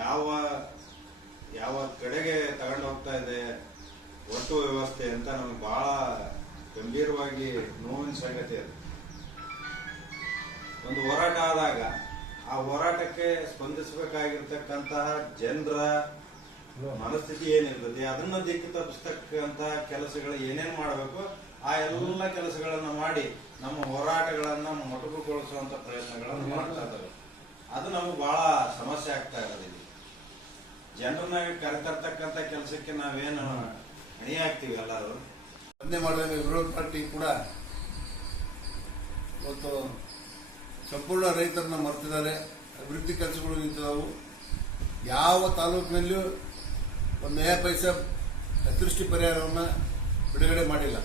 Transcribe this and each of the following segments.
ಯಾವ ಯಾವ ಕಡೆಗೆ ತಗೊಂಡು ಹೋಗ್ತಾ ಇದೆ, ಒಟ್ಟು ವ್ಯವಸ್ಥೆ ಅಂತ ನಮಗೆ ಬಹಳ ಗಂಭೀರವಾಗಿ ನೋವಿನ ಸಂಗತಿ ಅದು. ಒಂದು ಹೋರಾಟ ಆದಾಗ, ಆ ಹೋರಾಟಕ್ಕೆ ಸ್ಪಂದಿಸಬೇಕಾಗಿರ್ತಕ್ಕಂತಹ ಜನರ ಮನಸ್ಥಿತಿ ಏನಿರ್ತದೆ, ಅದನ್ನ ದಿಕ್ಕು ತಪ್ಪಿಸ್ತಕ್ಕಂತಹ ಕೆಲಸಗಳು ಏನೇನ್ ಮಾಡಬೇಕು, ಆ ಎಲ್ಲ ಕೆಲಸಗಳನ್ನ ಮಾಡಿ ನಮ್ಮ ಹೋರಾಟಗಳನ್ನ ಮೊಟಕುಗೊಳಿಸುವಂತ ಪ್ರಯತ್ನಗಳನ್ನು ಮಾಡ್ತಾ ಇದ್ದಾರೆ. ಅದು ನಮಗೆ ಬಹಳ ಸಮಸ್ಯೆ ಆಗ್ತಾ ಇರೋದು ಇಲ್ಲಿ. ಜನರನ್ನ ಕರೆತರ್ತಕ್ಕಂಥ ಕೆಲಸಕ್ಕೆ ನಾವೇನು ಹಣಿ ಹಾಕ್ತೀವಿ ಎಲ್ಲರೂ. ಸ್ಪಂದನೆ ಮಾಡಿದಾಗ ವಿರೋಧ ಪಾರ್ಟಿ ಕೂಡ ಇವತ್ತು ಸಂಪೂರ್ಣ ರೈತರನ್ನ ಮರ್ತಿದ್ದಾರೆ. ಅಭಿವೃದ್ಧಿ ಕೆಲಸಗಳು ನಿಂತಿದ್ದಾವು ಯಾವ ತಾಲೂಕಿನಲ್ಲಿಯೂ ಒಂದು ನಯ ಪೈಸ ಅತಿವೃಷ್ಟಿ ಪರಿಹಾರವನ್ನು ಬಿಡುಗಡೆ ಮಾಡಿಲ್ಲ.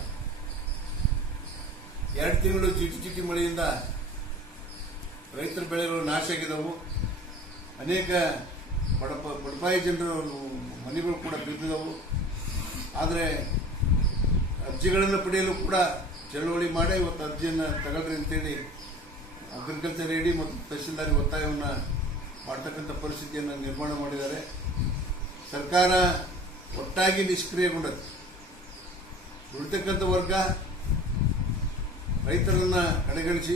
ಎರಡು ತಿಂಗಳು ಜಿಟಿ ಜಿಟಿ ಮಳೆಯಿಂದ ರೈತರ ಬೆಳೆಗಳು ನಾಶ ಆಗಿದ್ದವು ಅನೇಕ ಬಡಪ, ಬಡಪಾಯಿ ಜನರ ಮನೆಗಳು ಕೂಡ ಬಿದ್ದಿದ್ದವು ಆದರೆ ಅರ್ಜಿಗಳನ್ನು ಪಡೆಯಲು ಕೂಡ ಚಳವಳಿ ಮಾಡಿ ಇವತ್ತು ಅರ್ಜಿಯನ್ನು ತಗೊಳ್ರಿ ಅಂತೇಳಿ ಅಗ್ರಿಕಲ್ಚರ್ ಏಡಿ ಮತ್ತು ತಹಶೀಲ್ದಾರಿ ಒತ್ತಾಯವನ್ನು ಮಾಡ್ತಕ್ಕಂಥ ಪರಿಸ್ಥಿತಿಯನ್ನು ನಿರ್ಮಾಣ ಮಾಡಿದ್ದಾರೆ. ಸರ್ಕಾರ ಒಟ್ಟಾಗಿ ನಿಷ್ಕ್ರಿಯಗೊಂಡದ್ದು. ದುಡಿತಕ್ಕಂಥ ವರ್ಗ ರೈತರನ್ನ ಕಡೆಗಣಿಸಿ,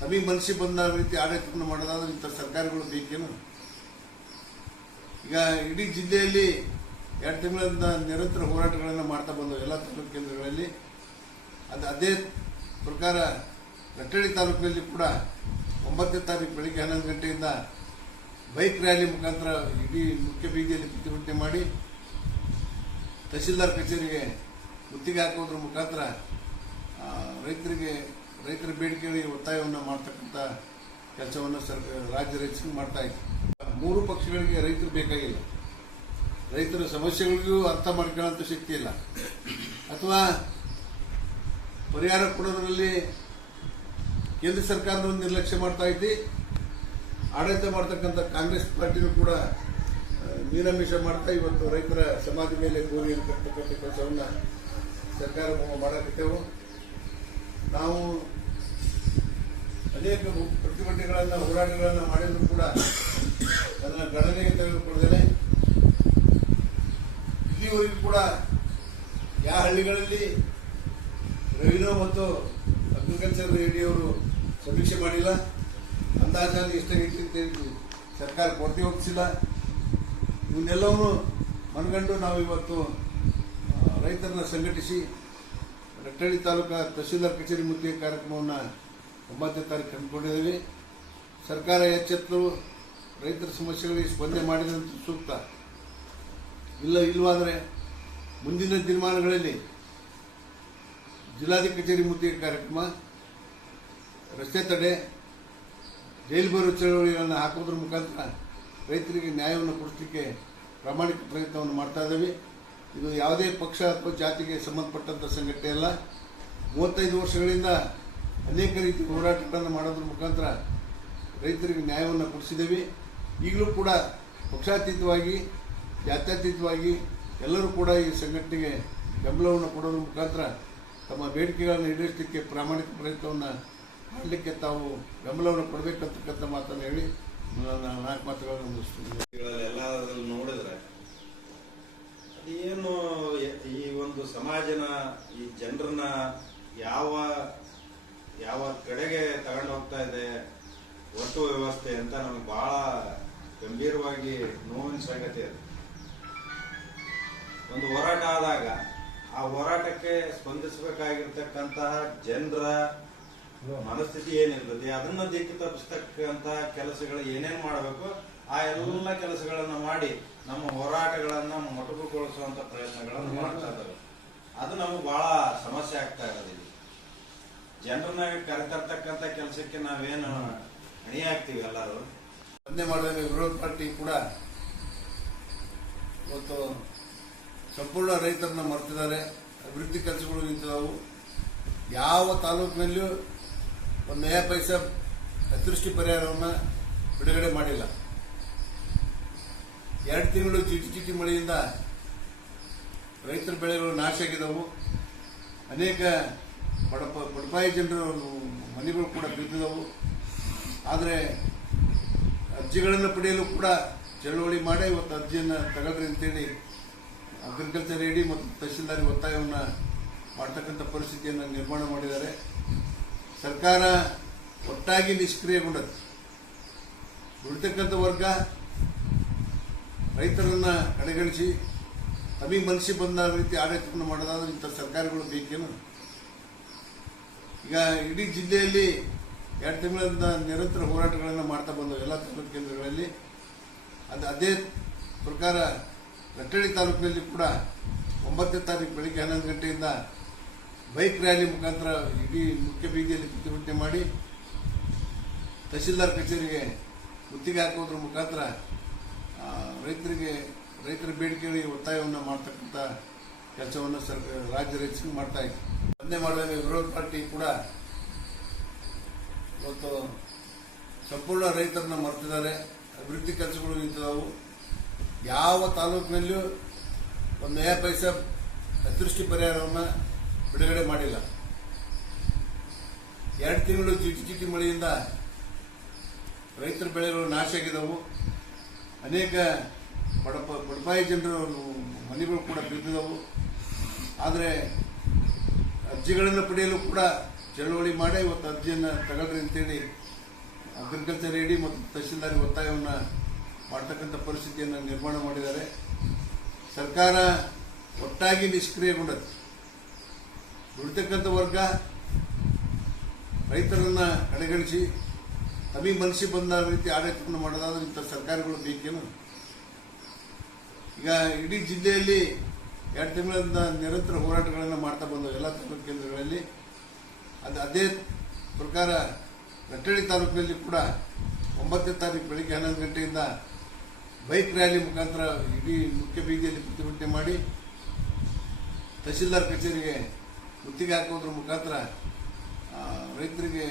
ತಮಗೆ ಮನಸ್ಸಿಗೆ ಬಂದ ರೀತಿ ಆಡಳಿತವನ್ನು ಮಾಡೋದಾದ್ರೆ ಇಂಥ ಸರ್ಕಾರಗಳು ಬೇಕೇನು. ಈಗ ಇಡೀ ಜಿಲ್ಲೆಯಲ್ಲಿ ಎರಡು ತಿಂಗಳಿಂದ ನಿರಂತರ ಹೋರಾಟಗಳನ್ನು ಮಾಡ್ತಾ ಬಂದವು ಎಲ್ಲ ತಾಲೂಕು ಕೇಂದ್ರಗಳಲ್ಲಿ, ಅದು ಅದೇ ಪ್ರಕಾರ ಕಟ್ಟಡಿ ತಾಲೂಕಿನಲ್ಲಿ ಕೂಡ ಒಂಬತ್ತನೇ ತಾರೀಕು ಬೆಳಿಗ್ಗೆ ಹನ್ನೊಂದು ಗಂಟೆಯಿಂದ ಬೈಕ್ ರ್ಯಾಲಿ ಮುಖಾಂತರ ಇಡೀ ಮುಖ್ಯ ಬೀದಿಯಲ್ಲಿ ಪ್ರತಿಭಟನೆ ಮಾಡಿ ತಹಶೀಲ್ದಾರ್ ಕಚೇರಿಗೆ ಗುತ್ತಿಗೆ ಹಾಕೋದ್ರ ಮುಖಾಂತರ ರೈತರಿಗೆ, ರೈತರ ಬೇಡಿಕೆಗಳಿಗೆ ಒತ್ತಾಯವನ್ನು ಮಾಡ್ತಕ್ಕಂಥ ಕೆಲಸವನ್ನು ಸರ್ಕಾರ ರಾಜ್ಯ ರೈತರು ಮಾಡ್ತಾ ಇತ್ತು ಮೂರು ಪಕ್ಷಗಳಿಗೆ ರೈತರು ಬೇಕಾಗಿಲ್ಲ. ರೈತರ ಸಮಸ್ಯೆಗಳಿಗೂ ಅರ್ಥ ಮಾಡ್ಕೊಳ್ಳೋಂಥ ಶಕ್ತಿ ಇಲ್ಲ. ಅಥವಾ ಪರಿಹಾರ ಕೊಡೋದ್ರಲ್ಲಿ ಕೇಂದ್ರ ಸರ್ಕಾರವನ್ನು ನಿರ್ಲಕ್ಷ್ಯ ಮಾಡ್ತಾ ಇದ್ದು. ಆಡಳಿತ ಮಾಡ್ತಕ್ಕಂಥ ಕಾಂಗ್ರೆಸ್ ಪಾರ್ಟಿನೂ ಕೂಡ ಆ, ಮಾಡ್ತಾ ಇವತ್ತು ರೈತರ ಸಮಾಜದ ಮೇಲೆ ಗೋರಿ ಅಂತಕ್ಕಂಥ ಕೆಲಸವನ್ನು ಸರ್ಕಾರ ಮಾಡಕತ್ತೇವು. ನಾವು ಅನೇಕ ಪ್ರತಿಭಟನೆಗಳನ್ನು ಹೋರಾಟಗಳನ್ನು ಮಾಡಿದರೂ ಕೂಡ ಅದನ್ನು ಗಣನೆಗೆ ತೆಗೆದುಕೊಳ್ಳದೇನೆ ಇಲ್ಲಿವರೆಗೂ ಕೂಡ ಯಾವ ಹಳ್ಳಿಗಳಲ್ಲಿ ರೆವಿನ್ಯೂ ಮತ್ತು ಅಗ್ರಿಕಲ್ಚರ್ ರೇಡಿಯೋರು ಸಮೀಕ್ಷೆ ಮಾಡಿಲ್ಲ. ಅಂದಾಜಾಗಿ ಎಷ್ಟು ಹೇಳಿ ಸರ್ಕಾರ ಕೊರತೆ ಹೋಗಿಸಿಲ್ಲ ಇವನ್ನೆಲ್ಲವನ್ನು ಮನಗಂಡು ನಾವು ಇವತ್ತು ರೈತರನ್ನ ಸಂಘಟಿಸಿ ರಟ್ಟಳ್ಳಿ ತಾಲೂಕಾ ತಹಶೀಲ್ದಾರ್ ಕಚೇರಿ ಮುದ್ದೆ ಕಾರ್ಯಕ್ರಮವನ್ನು ಒಂಬತ್ತನೇ ತಾರೀಕು ಹಮ್ಮಿಕೊಂಡಿದ್ದೀವಿ. ಸರ್ಕಾರ ಎಚ್ಚೆತ್ತು ರೈತರ ಸಮಸ್ಯೆಗಳಿಗೆ ಸ್ಪಂದನೆ ಮಾಡಿದಂತ ಸೂಕ್ತ. ಇಲ್ಲ ಇಲ್ಲವಾದರೆ ಮುಂದಿನ ದಿನಮಾನಗಳಲ್ಲಿ ಜಿಲ್ಲಾಧಿಕಾರಿ ಕಚೇರಿ ಮುತ್ತಿಗೆ ಕಾರ್ಯಕ್ರಮ, ರಸ್ತೆ ತಡೆ, ಜೈಲು ಬರೋ ಚಳವಳಿಗಳನ್ನು ಹಾಕೋದ್ರ ಮುಖಾಂತರ ರೈತರಿಗೆ ನ್ಯಾಯವನ್ನು ಕೊಡಿಸಲಿಕ್ಕೆ ಪ್ರಾಮಾಣಿಕ ಪ್ರಯತ್ನವನ್ನು ಮಾಡ್ತಾ ಇದ್ದೀವಿ. ಇದು ಯಾವುದೇ ಪಕ್ಷ ಅಥವಾ ಜಾತಿಗೆ ಸಂಬಂಧಪಟ್ಟಂಥ ಸಂಘಟನೆ ಅಲ್ಲ. ಮೂವತ್ತೈದು ವರ್ಷಗಳಿಂದ ಅನೇಕ ರೀತಿ ಹೋರಾಟಗಳನ್ನು ಮಾಡೋದ್ರ ಮುಖಾಂತರ ರೈತರಿಗೆ ನ್ಯಾಯವನ್ನು ಕೊಡಿಸಿದ್ದೇವೆ. ಈಗಲೂ ಕೂಡ ಪಕ್ಷಾತೀತವಾಗಿ, ಜಾತ್ಯತೀತವಾಗಿ ಎಲ್ಲರೂ ಕೂಡ ಈ ಸಂಘಟನೆಗೆ ಬೆಂಬಲವನ್ನು ಕೊಡೋದ್ರ ಮುಖಾಂತರ ತಮ್ಮ ಬೇಡಿಕೆಗಳನ್ನು ಈಡೇರಿಸಲಿಕ್ಕೆ ಪ್ರಾಮಾಣಿಕ ಪ್ರಯತ್ನವನ್ನು ಮಾಡಲಿಕ್ಕೆ ತಾವು ಬೆಂಬಲವನ್ನು ಕೊಡಬೇಕಂತಕ್ಕಂಥ ಮಾತನ್ನು ಹೇಳಿ ನಾಲ್ಕು ಮಾತುಗಳನ್ನು ಮುಗಿಸ್ತೀನಿ. ನೋಡಿದ್ರೆ ಏನು ಈ ಒಂದು ಸಮಾಜನ, ಈ ಜನರನ್ನ ಯಾವ ಯಾವ ಕಡೆಗೆ ತಗೊಂಡು ಹೋಗ್ತಾ ಇದೆ, ಒಟ್ಟು ವ್ಯವಸ್ಥೆ ಅಂತ ನಮ್ಗೆ ಬಹಳ ಗಂಭೀರವಾಗಿ ನೋವಿನ ಸಂಗತಿ ಅದು. ಒಂದು ಹೋರಾಟ ಆದಾಗ ಆ ಹೋರಾಟಕ್ಕೆ ಸ್ಪಂದಿಸಬೇಕಾಗಿರ್ತಕ್ಕಂತಹ ಜನರ ಮನಸ್ಥಿತಿ ಏನಿರ್ತದೆ, ಅದನ್ನ ದಿಕ್ಕಿ ತಪ್ಪಿಸ್ತಕ್ಕಂತಹ ಕೆಲಸಗಳು ಏನೇನ್ ಮಾಡಬೇಕು, ಆ ಎಲ್ಲ ಕೆಲಸಗಳನ್ನ ಮಾಡಿ ನಮ್ಮ ಹೋರಾಟಗಳನ್ನ ಮೊಟಕುಗೊಳಿಸುವಂತ ಪ್ರಯತ್ನಗಳನ್ನು ಮಾಡ್ತಾ ಇದ್ದಾರೆ. ಅದು ನಮಗೆ ಬಹಳ ಸಮಸ್ಯೆ ಆಗ್ತಾ ಇರೋದು ಇಲ್ಲಿ. ಜನರನ್ನ ಕರೆತರ್ತಕ್ಕಂಥ ಕೆಲಸಕ್ಕೆ ನಾವೇನು ಅಣಿ ಆಗ್ತೀವಿ ಎಲ್ಲರೂ? ಸ್ಪಂದನೆ ಮಾಡಿದಾಗ ವಿರೋಧ ಪಾರ್ಟಿ ಕೂಡ ಇವತ್ತು ಸಂಪೂರ್ಣ ರೈತರನ್ನ ಮರ್ತಿದ್ದಾರೆ. ಅಭಿವೃದ್ಧಿ ಕೆಲಸಗಳು ನಿಂತಿದ್ದಾವು ಯಾವ ತಾಲೂಕಿನಲ್ಲಿಯೂ ಒಂದು ನಯ ಪೈಸಾ ಅತಿವೃಷ್ಟಿ ಪರಿಹಾರವನ್ನು ಬಿಡುಗಡೆ ಮಾಡಿಲ್ಲ. ಎರಡು ತಿಂಗಳು ಚಿಟಿ ಚಿಟಿ ಮಳೆಯಿಂದ ರೈತರ ಬೆಳೆಗಳು ನಾಶ ಆಗಿದ್ದವು ಅನೇಕ ಬಡಪ ಬಡಪಾಯಿ ಜನರು ಮನೆಗಳು ಕೂಡ ಬಿದ್ದಿದ್ದವು ಆದರೆ ಅರ್ಜಿಗಳನ್ನು ಪಡೆಯಲು ಕೂಡ ಚಳುವಳಿ ಮಾಡಿ ಇವತ್ತು ಅರ್ಜಿಯನ್ನು ತಗೊಳ್ರಿ ಅಂತೇಳಿ ಅಗ್ರಿಕಲ್ಚರ್ ಇಡಿ ಮತ್ತು ತಹಶೀಲ್ದಾರಿ ಒತ್ತಾಯವನ್ನು ಮಾಡ್ತಕ್ಕಂಥ ಪರಿಸ್ಥಿತಿಯನ್ನು ನಿರ್ಮಾಣ ಮಾಡಿದ್ದಾರೆ. ಸರ್ಕಾರ ಒಟ್ಟಾಗಿ ನಿಷ್ಕ್ರಿಯಗೊಂಡದ್ದು. ದುಡಿತಕ್ಕಂಥ ವರ್ಗ ರೈತರನ್ನ ಕಡೆಗಣಿಸಿ, ತಮಗೆ ಮನಸ್ಸಿಗೆ ಬಂದ ರೀತಿ ಆಡಳಿತವನ್ನು ಮಾಡೋದಾದ್ರೆ ಇಂಥ ಸರ್ಕಾರಗಳು ಬೇಕೇನು? ಈಗ ಇಡೀ ಜಿಲ್ಲೆಯಲ್ಲಿ ಎರಡು ತಿಂಗಳಿಂದ ನಿರಂತರ ಹೋರಾಟಗಳನ್ನು ಮಾಡ್ತಾ ಬಂದವು ಎಲ್ಲ ತಾಲೂಕು ಕೇಂದ್ರಗಳಲ್ಲಿ, ಅದು ಅದೇ ಪ್ರಕಾರ ರಟ್ಟಳ್ಳಿ ತಾಲೂಕಿನಲ್ಲಿ ಕೂಡ ಒಂಬತ್ತನೇ ತಾರೀಕು ಬೆಳಿಗ್ಗೆ ಹನ್ನೊಂದು ಗಂಟೆಯಿಂದ ಬೈಕ್ ರ್ಯಾಲಿ ಮುಖಾಂತರ ಇಡೀ ಮುಖ್ಯ ಬೀದಿಯಲ್ಲಿ ಪ್ರತಿಭಟನೆ ಮಾಡಿ ತಹಶೀಲ್ದಾರ್ ಕಚೇರಿಗೆ ಗುತ್ತಿಗೆ ಹಾಕೋದ್ರ ಮುಖಾಂತರ ರೈತರಿಗೆ, ರೈತರ ಬೇಡಿಕೆಗಳಿಗೆ ಒತ್ತಾಯವನ್ನು ಮಾಡ್ತಕ್ಕಂಥ ಕೆಲಸವನ್ನು ಸರ್ಕಾರ ರಾಜ್ಯ ರೈತರಿಗೆ ಮಾಡ್ತಾ ಇತ್ತು ಬಂದೇ ಮಾಡುವಾಗ ವಿರೋಧ ಪಾರ್ಟಿ ಕೂಡ ಇವತ್ತು ಸಂಪೂರ್ಣ ರೈತರನ್ನ ಮರ್ತಿದ್ದಾರೆ. ಅಭಿವೃದ್ಧಿ ಕೆಲಸಗಳು ನಿಂತಿದ್ದಾವು ಯಾವ ತಾಲೂಕಿನಲ್ಲಿಯೂ ಒಂದು ನಯ ಪೈಸ ಅತಿವೃಷ್ಟಿ ಪರಿಹಾರವನ್ನು ಬಿಡುಗಡೆ ಮಾಡಿಲ್ಲ. ಎರಡು ತಿಂಗಳು ಚಿಟಿ ಚಿಟಿ ಮಳೆಯಿಂದ ರೈತರ ಬೆಳೆಗಳು ನಾಶ ಆಗಿದ್ದವು ಅನೇಕ ಬಡಪ, ಬಡಪಾಯಿ ಜನರು ಮನೆಗಳು ಕೂಡ ಬಿದ್ದಿದ್ದವು ಆದರೆ ಅರ್ಜಿಗಳನ್ನು ಪಡೆಯಲು ಕೂಡ ಚಳವಳಿ ಮಾಡಿ ಇವತ್ತು ಅರ್ಜಿಯನ್ನು ತಗೊಳ್ರಿ ಅಂತೇಳಿ ಅಗ್ರಿಕಲ್ಚರ್ ಇಡಿ ಮತ್ತು ತಹಶೀಲ್ದಾರಿ ಒತ್ತಾಯವನ್ನು ಮಾಡ್ತಕ್ಕಂಥ ಪರಿಸ್ಥಿತಿಯನ್ನು ನಿರ್ಮಾಣ ಮಾಡಿದ್ದಾರೆ. ಸರ್ಕಾರ ಒಟ್ಟಾಗಿ ನಿಷ್ಕ್ರಿಯಗೊಂಡದ್ದು. ದುಡಿತಕ್ಕಂಥ ವರ್ಗ ರೈತರನ್ನು ಕಡೆಗಣಿಸಿ ತಮಗೆ ಮನಸ್ಸಿಗೆ ಬಂದ ರೀತಿ ಆಡಳಿತವನ್ನು ಮಾಡೋದಾದ್ರೆ ಇಂಥ ಸರ್ಕಾರಗಳು ಬೇಕೇನು. ಈಗ ಇಡೀ ಜಿಲ್ಲೆಯಲ್ಲಿ ಎರಡು ತಿಂಗಳಿಂದ ನಿರಂತರ ಹೋರಾಟಗಳನ್ನು ಮಾಡ್ತಾ ಬಂದವು ಎಲ್ಲ ತಾಲೂಕು ಕೇಂದ್ರಗಳಲ್ಲಿ ಅದು ಅದೇ ಪ್ರಕಾರ ರಟ್ಟಳ್ಳಿ ತಾಲೂಕಿನಲ್ಲಿ ಕೂಡ ಒಂಬತ್ತನೇ ತಾರೀಕು ಬೆಳಿಗ್ಗೆ ಹನ್ನೊಂದು ಗಂಟೆಯಿಂದ ಬೈಕ್ ರ್ಯಾಲಿ ಮುಖಾಂತರ ಇಡೀ ಮುಖ್ಯ ಬೀದಿಯಲ್ಲಿ ಪ್ರತಿಭಟನೆ ಮಾಡಿ ತಹಶೀಲ್ದಾರ್ ಕಚೇರಿಗೆ ಗುತ್ತಿಗೆ ಹಾಕುವುದರ ಮುಖಾಂತರ ರೈತರಿಗೆ,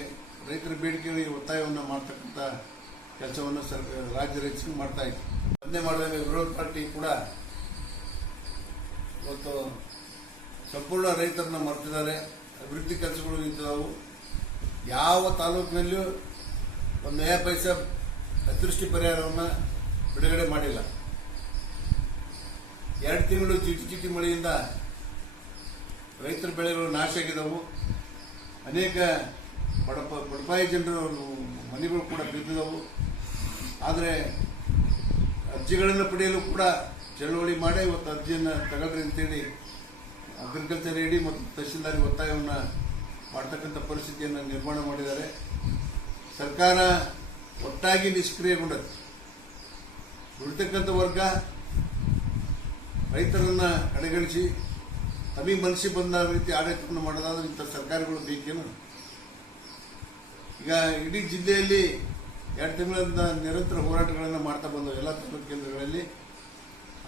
ರೈತರ ಬೇಡಿಕೆಗಳಿಗೆ ಒತ್ತಾಯವನ್ನು ಮಾಡ್ತಕ್ಕಂಥ ಕೆಲಸವನ್ನು ಸರ್, ರಾಜ್ಯ ರೈತರಿಗೆ ಮಾಡ್ತಾ ಇತ್ತು ಬಂದೇ ಮಾಡಿದಾಗ ವಿರೋಧ ಪಾರ್ಟಿ ಕೂಡ ಇವತ್ತು ಸಂಪೂರ್ಣ ರೈತರನ್ನ ಮರ್ತಿದ್ದಾರೆ. ಅಭಿವೃದ್ಧಿ ಕೆಲಸಗಳು ನಿಂತಿದ್ದಾವೆ ಯಾವ ತಾಲೂಕಿನಲ್ಲೂ ಒಂದು ನಯ ಪೈಸೆ ಅತಿವೃಷ್ಟಿ ಪರಿಹಾರವನ್ನು ಬಿಡುಗಡೆ ಮಾಡಿಲ್ಲ. ಎರಡು ತಿಂಗಳು ಚಿಟಿ ಚಿಟಿ ಮಳೆಯಿಂದ ರೈತರ ಬೆಳೆಗಳು ನಾಶ ಆಗಿದ್ದವು ಅನೇಕ ಬಡಪ, ಬಡಪಾಯಿ ಜನರು ಮನೆಗಳು ಕೂಡ ಬಿದ್ದಿದ್ದವು ಆದರೆ ಅರ್ಜಿಗಳನ್ನು ಪಡೆಯಲು ಕೂಡ ಚಳುವಳಿ ಮಾಡಿ ಇವತ್ತು ಅರ್ಜಿಯನ್ನು ತಗೊಳ್ರಿ ಅಂತೇಳಿ ಅಗ್ರಿಕಲ್ಚರ್ ಎಡಿ ಮತ್ತು ತಹಶೀಲ್ದಾರಿ ಒತ್ತಾಯವನ್ನು ಮಾಡ್ತಕ್ಕಂಥ ಪರಿಸ್ಥಿತಿಯನ್ನು ನಿರ್ಮಾಣ ಮಾಡಿದ್ದಾರೆ. ಸರ್ಕಾರ ಒಟ್ಟಾಗಿ ನಿಷ್ಕ್ರಿಯಗೊಂಡದ್ದು. ದುಡಿತಕ್ಕಂಥ ವರ್ಗ ರೈತರನ್ನ ಕಡೆಗಣಿಸಿ ತಮಗೆ ಮನಸ್ಸಿಗೆ ಬಂದ ರೀತಿ ಆಡಳಿತವನ್ನು ಮಾಡೋದಾದ್ರೆ ಇಂಥ ಸರ್ಕಾರಗಳು ಬೇಕೇನು. ಈಗ ಇಡೀ ಜಿಲ್ಲೆಯಲ್ಲಿ ಎರಡು ತಿಂಗಳಿಂದ ನಿರಂತರ ಹೋರಾಟಗಳನ್ನು ಮಾಡ್ತಾ ಬಂದವು ಎಲ್ಲ ತಾಲೂಕು ಕೇಂದ್ರಗಳಲ್ಲಿ,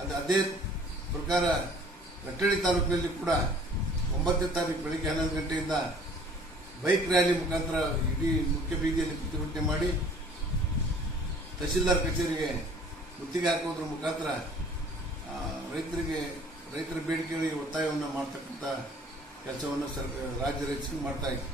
ಅದು ಅದೇ ಪ್ರಕಾರ ರಟ್ಟಳ್ಳಿ ತಾಲೂಕಿನಲ್ಲಿ ಕೂಡ ಒಂಬತ್ತನೇ ತಾರೀಕು ಬೆಳಗ್ಗೆ ಹನ್ನೊಂದು ಗಂಟೆಯಿಂದ ಬೈಕ್ ರ್ಯಾಲಿ ಮುಖಾಂತರ ಇಡೀ ಮುಖ್ಯ ಬೀದಿಯಲ್ಲಿ ಪ್ರತಿಭಟನೆ ಮಾಡಿ ತಹಶೀಲ್ದಾರ್ ಕಚೇರಿಗೆ ಮುತ್ತಿಗೆ ಹಾಕೋದ್ರ ಮುಖಾಂತರ ರೈತರಿಗೆ, ರೈತರ ಬೇಡಿಕೆಗಳಿಗೆ ಒತ್ತಾಯವನ್ನು ಮಾಡ್ತಕ್ಕಂಥ ಕೆಲಸವನ್ನು ಸರ್, ರಾಜ್ಯ ರೈತರಿಗೆ ಮಾಡ್ತಾ ಇದೆ